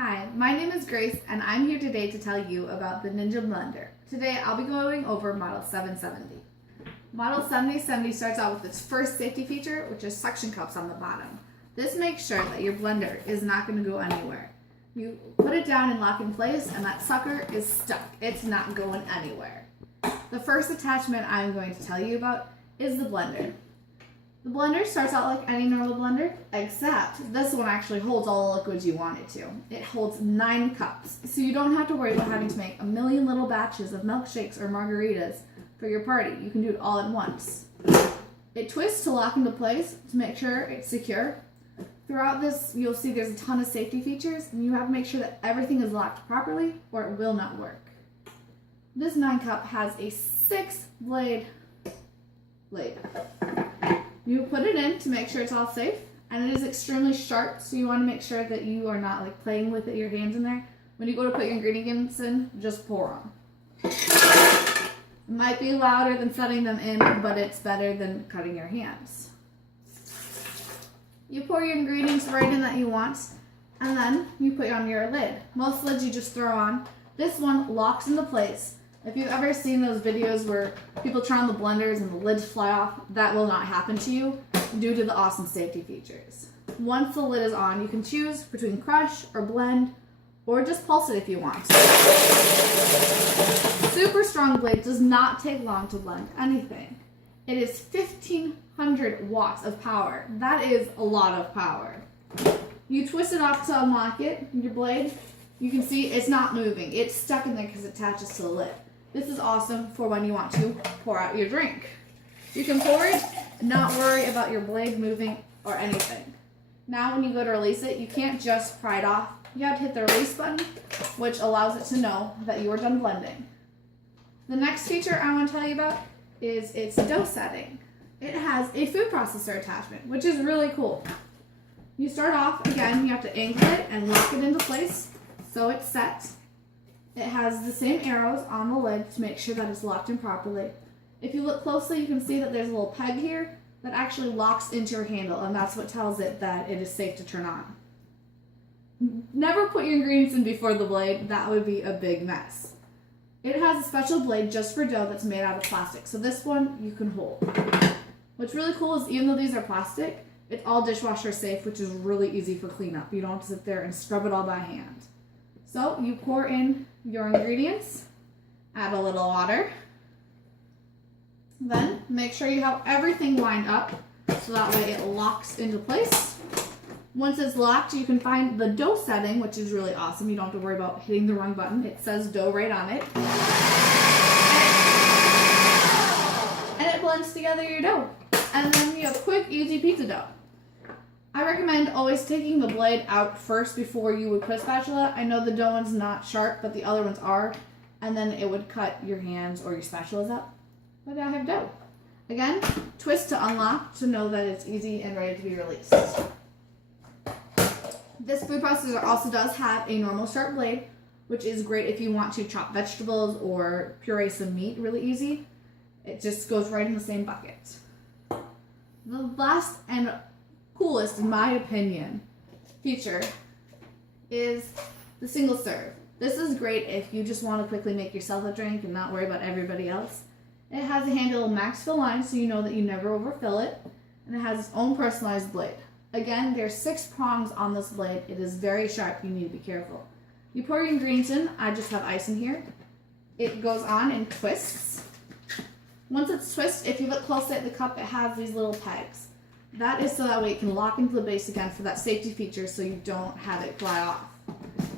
Hi, my name is Grace and I'm here today to tell you about the Ninja Blender. Today I'll be going over Model 770. Model 7070 starts out with its first safety feature, which is suction cups on the bottom. This makes sure that your blender is not going to go anywhere. You put it down and lock in place and that sucker is stuck. It's not going anywhere. The first attachment I'm going to tell you about is the blender. The blender starts out like any normal blender, except this one actually holds all the liquids you want it to. It holds 9 cups, so you don't have to worry about having to make a million little batches of milkshakes or margaritas for your party. You can do it all at once. It twists to lock into place to make sure it's secure. Throughout this, you'll see there's a ton of safety features, and you have to make sure that everything is locked properly or it will not work. This 9 cup has a 6-blade blade. You put it in to make sure it's all safe, and it is extremely sharp, so you want to make sure that you are not like playing with it, your hands in there. When you go to put your ingredients in, just pour them. It might be louder than setting them in, but it's better than cutting your hands. You pour your ingredients right in that you want, and then you put on your lid. Most lids you just throw on. This one locks into place. If you've ever seen those videos where people turn on the blenders and the lids fly off, that will not happen to you due to the awesome safety features. Once the lid is on, you can choose between crush or blend, or just pulse it if you want. Super strong blade does not take long to blend anything. It is 1500 watts of power. That is a lot of power. You twist it off to unlock it, your blade. You can see it's not moving. It's stuck in there because it attaches to the lid. This is awesome for when you want to pour out your drink. You can pour it and not worry about your blade moving or anything. Now when you go to release it, you can't just pry it off. You have to hit the release button, which allows it to know that you are done blending. The next feature I want to tell you about is its dough setting. It has a food processor attachment, which is really cool. You start off, again, you have to angle it and lock it into place so it's set. It has the same arrows on the lid to make sure that it's locked in properly. If you look closely, you can see that there's a little peg here that actually locks into your handle, and that's what tells it that it is safe to turn on. Never put your ingredients in before the blade. That would be a big mess. It has a special blade just for dough that's made out of plastic, so this one you can hold. What's really cool is even though these are plastic, it's all dishwasher safe, which is really easy for cleanup. You don't have to sit there and scrub it all by hand. So you pour in your ingredients, add a little water, then make sure you have everything lined up so that way it locks into place. Once it's locked, you can find the dough setting, which is really awesome. You don't have to worry about hitting the wrong button. It says dough right on it. And it blends together your dough. And then you have quick, easy pizza dough. I recommend always taking the blade out first before you would put a spatula. I know the dough one's not sharp, but the other ones are. And then it would cut your hands or your spatulas up. But I have dough. Again, twist to unlock to know that it's easy and ready to be released. This food processor also does have a normal sharp blade, which is great if you want to chop vegetables or puree some meat really easy. It just goes right in the same bucket. The last and coolest, in my opinion, feature is the single serve. This is great if you just want to quickly make yourself a drink and not worry about everybody else. It has a handle max fill line so you know that you never overfill it, and it has its own personalized blade. Again, there's 6 prongs on this blade. It is very sharp. You need to be careful. You pour your ingredients in. I just have ice in here. It goes on and twists. Once it's twisted, if you look closely at the cup, it has these little pegs. That is so that way it can lock into the base again for that safety feature so you don't have it fly off.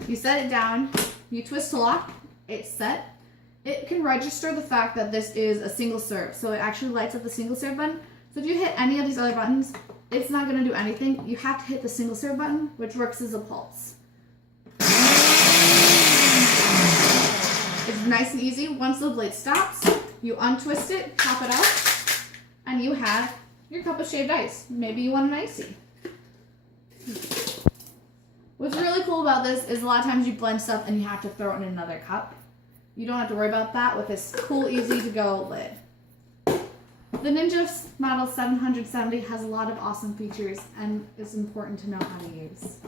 You set it down, you twist to lock, it's set. It can register the fact that this is a single serve, so it actually lights up the single serve button. So if you hit any of these other buttons, it's not going to do anything. You have to hit the single serve button, which works as a pulse. It's nice and easy. Once the blade stops, you untwist it, pop it out, and you have your cup of shaved ice. Maybe you want an icy. What's really cool about this is a lot of times you blend stuff and you have to throw it in another cup. You don't have to worry about that with this cool, easy to go lid. The Ninja Model 770 has a lot of awesome features and it's important to know how to use.